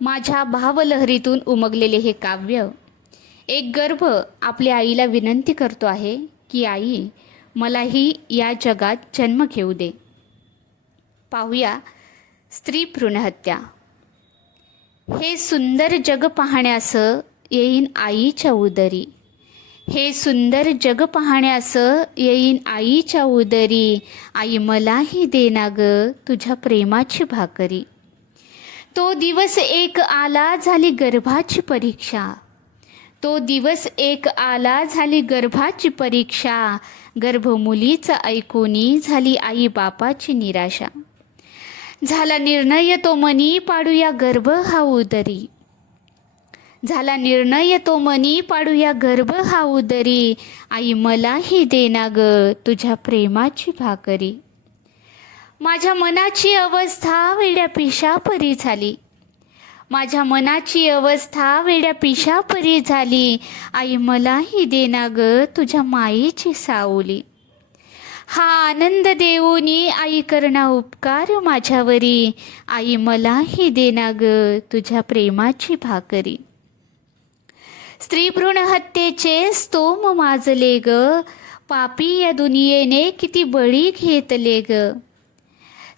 माझ्या भावलहरीतून उमगलेले हे काव्य. एक गर्भ आपल्या आईला विनंती करतो आहे की आई मलाही या जगात जन्म घेऊ दे. पाहूया स्त्री भ्रूणहत्या. हे सुंदर जग पाहण्यास येईन आईच्या उदरी. हे सुंदर जग पाहण्यास येईन आईच्या उदरी. आई मलाही देना ग तुझ्या प्रेमाची भाकरी. तो दिवस एक आला झाली गर्भाची परीक्षा. तो दिवस एक आला झाली गर्भाची परीक्षा. गर्भमुलीचं ऐकूनी झाली आई बापाची निराशा. झाला निर्णय तो मनी पाडूया गर्भ हा उदरी. झाला निर्णय तो मनी पाडूया गर्भ हा उदरी. आई मलाही देना ग तुझ्या प्रेमाची भाकरी. माझ्या मनाची अवस्था वेड्या पिशापरी झाली. माझ्या मनाची अवस्था वेड्या पिशापरी झाली. आई मलाही देना ग तुझ्या मायेची सावली. हा आनंद देऊनी आई करणा उपकार माझ्यावरी. आई मलाही देना ग तुझ्या प्रेमाची भाकरी. स्त्री भ्रूण हत्येचे स्तोम माजले ग पापी या दुनियेने किती बळी घेतले ग.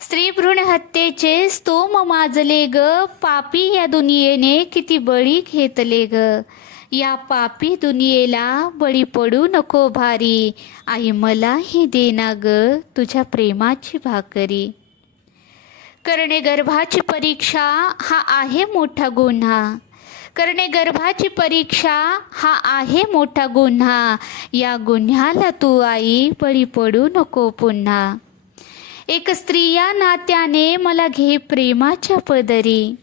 स्त्री भ्रूण हत्येचे स्तोम माजले ग. पापी या दुनियेने किती बळी घेतले ग. या पापी दुनियेला बळी पडू नको भारी. आई मलाही देना ग. तुझ्या प्रेमाची भाकरी. करणे गर्भाची परीक्षा हा आहे मोठा गुन्हा. करणे गर्भाची परीक्षा हा आहे मोठा गुन्हा. या गुन्ह्याला तू आई बळी पडू नको पुन्हा. एक स्त्री या नात्याने मला घे प्रेमाच्या पदरी.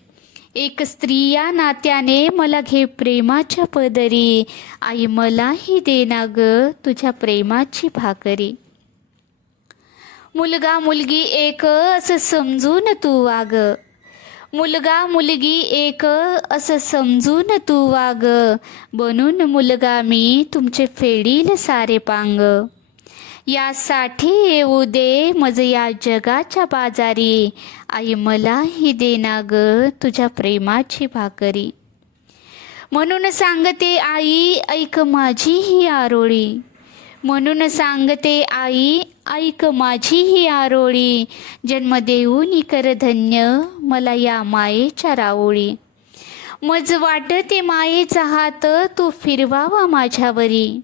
एक स्त्री या नात्याने मला घे प्रेमाच्या पदरी. आई मलाही देना ग तुझ्या प्रेमाची भाकरी. मुलगा मुलगी एक असं समजून तू वाग. मुलगा मुलगी एक असं समजून तू वाग. बनून मुलगा मी तुमचे फेडील सारे पांग. यासाठी येऊ दे मज या जगाच्या बाजारी. आई मलाही देना ग तुझ्या प्रेमाची भाकरी. म्हणून सांगते आई ऐक माझी ही आरोळी. म्हणून सांगते आई ऐक माझी ही आरोळी. जन्म देऊन कर धन्य मला या मायेच्या रावोळी. मज वाटते मायेचा हात तू फिरवावा माझ्यावरी.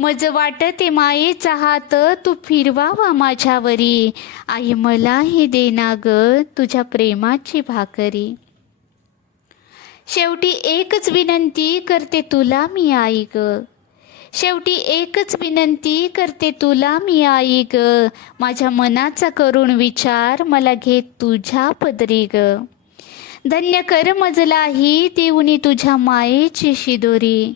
मज वाटते मायेचा हात तू फिरवावा माझ्यावरी. आई मलाही देना ग तुझ्या प्रेमाची भाकरी. शेवटी एकच विनंती करते तुला मी आई ग. शेवटी एकच विनंती करते तुला मी आई ग. माझ्या मनाचा करून विचार मला घे तुझ्या पदरी ग. धन्य कर मजलाही देऊनी तुझ्या मायेची शिदोरी.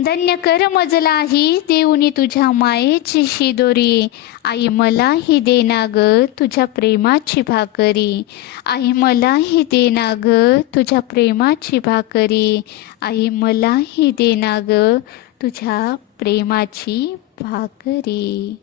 धन्य कर मजलाही देऊनी तुझ्या मायेची शिदोरी. आई मला ही देना ग तुझ्या प्रेमाची भाकरी. आई मला ही देना ग तुझ्या प्रेमाची भाकरी. आई मला ही देना ग तुझ्या प्रेमाची भाकरी.